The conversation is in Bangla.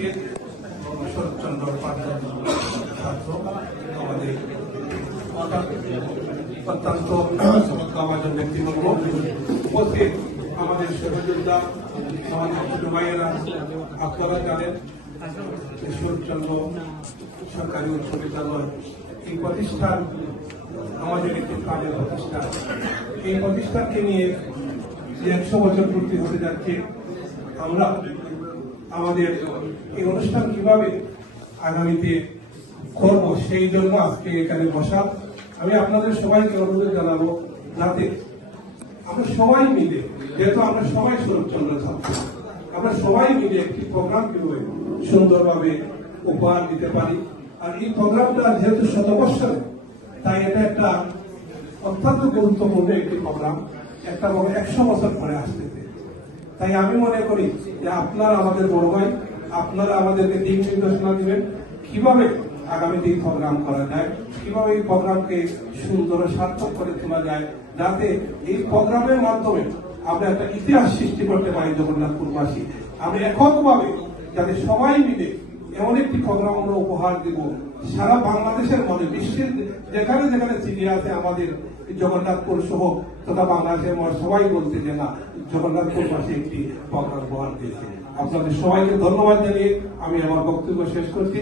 উপস্থিত শরৎচন্দ্র পাঠক ছাত্র আমাদের অত্যন্ত সমাজের ব্যক্তিবর্গ উপস্থিত আমাদের সহযোদ্ধা আমাদের ছোট ভাইয়েরা, আপনারা জানেন শরৎচন্দ্র সরকারি উচ্চ বিদ্যালয় এই প্রতিষ্ঠান আমাদের একটি কাজের প্রতিষ্ঠান। এই প্রতিষ্ঠানকে নিয়ে যে 100 বছর পূর্তি হতে যাচ্ছে, আমরা আমাদের এই অনুষ্ঠান কিভাবে আগামীতে করব সেই জন্য আজকে এখানে বসা। আমি আপনাদের সবাইকে অনুরোধ জানাবো যাতে আমরা সবাই মিলে, যেহেতু আমরা সবাই শরৎচন্দ্র ছাত্র, আমরা সবাই মিলে একটি প্রোগ্রাম কিভাবে সুন্দরভাবে উপহার দিতে পারি। আর এই প্রোগ্রামটা যেহেতু 100 বছর, তাই এটা একটা অত্যন্ত গুরুত্বপূর্ণ একটি প্রোগ্রাম, একটা 100 বছর পরে আসতেছে। তাই আমি মনে করি যে আপনারা আমাদের বড় ভাই, আপনারা আমাদেরকে দিক নির্দেশনা দিবেন কিভাবে আগামীতে এই প্রোগ্রাম করা যায়, কিভাবে এই প্রোগ্রামকে সুন্দর সার্থক করে তোলা যায়, যাতে এই প্রোগ্রামের মাধ্যমে আমরা একটা ইতিহাস সৃষ্টি করতে পারি জগন্নাথপুরবাসী। আমি এককভাবে যাতে সবাই মিলে এমন একটি প্রোগ্রাম আমরা উপহার দেব সারা বাংলাদেশের মধ্যে, বিশ্বের যেখানে যেখানে চিঠি আছে আমাদের জগন্নাথপুর সহ তথা বাংলাদেশের সবাই বলতে যে না, জগন্নাথপুরবাসী একটি প্রোগ্রাম উপহার দিয়েছে। আপনাদের সবাইকে ধন্যবাদ জানিয়ে আমি আমার বক্তব্য শেষ করছি।